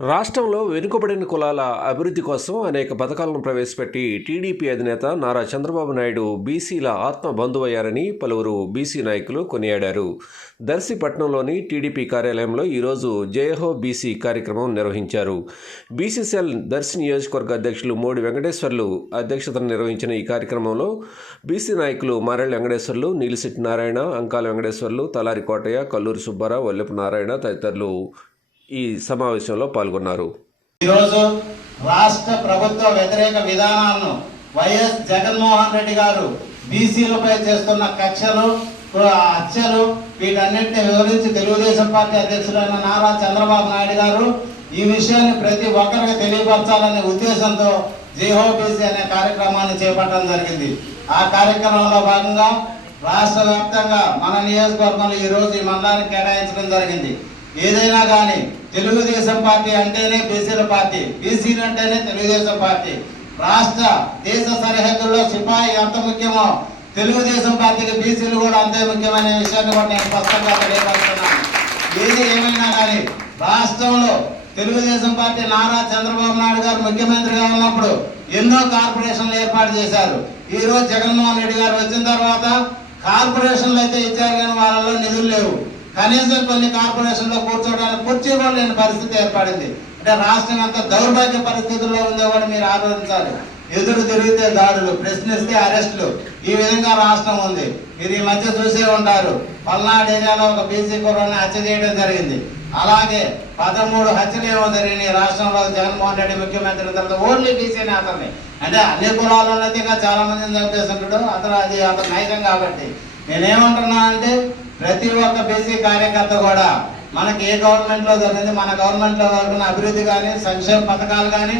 రాష్ట్రంలో వెనుకబడిన కులాల అభివృద్ధి కోసం అనేక పథకాలను ప్రవేశపెట్టి టీడీపీ అధినేత నారా చంద్రబాబు నాయుడు బీసీల ఆత్మ బంధువయ్యారని పలువురు బీసీ నాయకులు కొనియాడారు. దర్శిపట్నంలోని టీడీపీ కార్యాలయంలో ఈరోజు జయహో బీసీ కార్యక్రమం నిర్వహించారు. బీసీసీఎల్ దర్శి నియోజకవర్గ అధ్యక్షులు మోడి వెంకటేశ్వర్లు అధ్యక్షతన నిర్వహించిన ఈ కార్యక్రమంలో బీసీ నాయకులు మారెళ్ళ వెంకటేశ్వర్లు నీలిశెట్టి నారాయణ అంకాల వెంకటేశ్వర్లు తలారి కోటయ్య కల్లూరి సుబ్బారావు వల్లెపు నారాయణ తదితరులు ఈ సమావేశంలో పాల్గొన్నారు. ఈరోజు రాష్ట్ర ప్రభుత్వ వ్యతిరేక విధానాలను వైఎస్ జగన్మోహన్ రెడ్డి గారు బీసీలపై చేస్తున్న కక్షలు హత్యలు వీటన్నింటిని వివరించి తెలుగుదేశం పార్టీ అధ్యక్షుడైన నారా చంద్రబాబు నాయుడు గారు ఈ విషయాన్ని ప్రతి ఒక్కరికి తెలియపరచాలనే ఉద్దేశంతో జీహో బీసీ అనే కార్యక్రమాన్ని చేపట్టడం జరిగింది. ఆ కార్యక్రమంలో భాగంగా రాష్ట్ర వ్యాప్తంగా మన నియోజకవర్గంలో ఈ రోజు ఈ మండలానికి కేటాయించడం జరిగింది. ఏదైనా కానీ తెలుగుదేశం పార్టీ అంటేనే బీసీల పార్టీ బీసీలు అంటేనే తెలుగుదేశం పార్టీ. రాష్ట్ర దేశ సరిహద్దుల్లో సిపాయి ఎంత ముఖ్యమో తెలుగుదేశం పార్టీకి బీసీలు కూడా అంతే ముఖ్యమైన విషయాన్ని కూడా నేను స్పష్టంగా తెలియపరుస్తున్నాను. ఏది ఏమైనా కానీ రాష్ట్రంలో తెలుగుదేశం పార్టీ నారా చంద్రబాబు నాయుడు గారు ముఖ్యమంత్రిగా ఉన్నప్పుడు ఎన్నో కార్పొరేషన్లు ఏర్పాటు చేశారు. ఈ రోజు జగన్మోహన్ రెడ్డి గారు వచ్చిన తర్వాత కార్పొరేషన్లు అయితే ఇచ్చారు కానీ వాళ్ళలో నిధులు లేవు. కనీసం కొన్ని కార్పొరేషన్లో కూర్చోవడానికి కుర్చీ కూడా లేని పరిస్థితి ఏర్పడింది. అంటే రాష్ట్రం అంతా దౌర్భాగ్య పరిస్థితుల్లో ఉందో కూడా మీరు ఆలోచించాలి. ఎదురు తిరిగితే దాడులు ప్రశ్నిస్తే అరెస్టులు. ఈ విధంగా రాష్ట్రం ఉంది. మీరు ఈ మధ్య చూసే ఉంటారు. పల్నాడు ఏరియాలో ఒక బీసీ కుర్రాన్ని హత్య చేయడం జరిగింది. అలాగే పదమూడు హత్యలు ఏమో జరిగినాయి. రాష్ట్రంలో జగన్మోహన్ రెడ్డి ముఖ్యమంత్రి తర్వాత ఓన్లీ బీసీ నేతల్ని. అంటే అన్ని కులాల్లో ఉన్నది ఇంకా చాలా మందిని చంపేస్తుంటాడు. అతను అది అతను నైజం కాబట్టి. నేనేమంటున్నా అంటే ప్రతి ఒక్క బీసీ కార్యకర్త కూడా మనకి ఏ గవర్నమెంట్లో జరిగింది మన గవర్నమెంట్లో అభివృద్ధి కానీ సంక్షేమ పథకాలు కానీ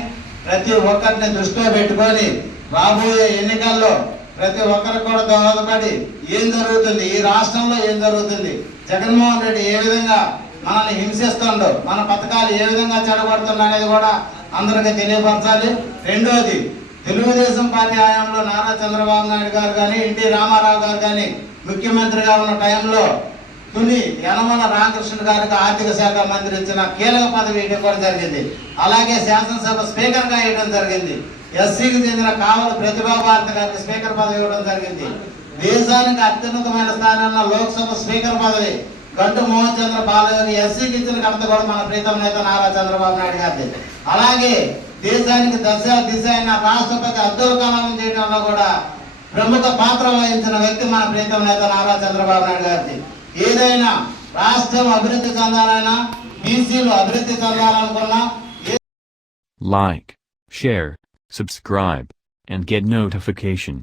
ప్రతి ఒక్కరిని దృష్టిలో పెట్టుకొని రాబోయే ఎన్నికల్లో ప్రతి ఒక్కరికి కూడా దోహదపడి ఏం జరుగుతుంది ఈ రాష్ట్రంలో ఏం జరుగుతుంది జగన్మోహన్ రెడ్డి ఏ విధంగా మనల్ని హింసిస్తుండో మన పథకాలు ఏ విధంగా చెడగొడుతుందో అనేది కూడా అందరికీ తెలియపరచాలి. రెండోది తెలుగుదేశం పార్టీ హయాంలో నారా చంద్రబాబు నాయుడు గారు కానీ ఎన్టీ రామారావు గారు కానీ ముఖ్యమంత్రిగా ఉన్న టైంలో తుని యనమల రామకృష్ణ గారికి ఆర్థిక శాఖ మంత్రి ఇచ్చిన కీలక పదవి ఇవ్వడం కూడా జరిగింది. అలాగే శాసనసభ స్పీకర్గా ఇవ్వడం జరిగింది. ఎస్సీకి చెందిన కావలి ప్రతిభాభారతి గారికి స్పీకర్ పదవి ఇవ్వడం జరిగింది. దేశానికి అత్యున్నతమైన స్థానంలో లోక్సభ స్పీకర్ పదవి గంటు మోహన్ చంద్ర బాలయోగి ఎస్సీకి ఇచ్చిన ఘనత కూడా మన ప్రీతం నేత నారా చంద్రబాబు నాయుడు గారిది. అలాగే దేశానికి దశ దిశ అయిన రాష్ట్రపతి అబ్దుల్ కలాం చేయడంలో కూడా ప్రముఖ పాత్ర వహించిన వ్యక్తి మన ప్రీతం నేత నారా చంద్రబాబు నాయుడు గారిది ఏదైనా రాష్ట్రం అభివృద్ధి చెందాలన్నా బీసీలు అభివృద్ధి చెందాలనుకున్నా like share subscribe and get notification.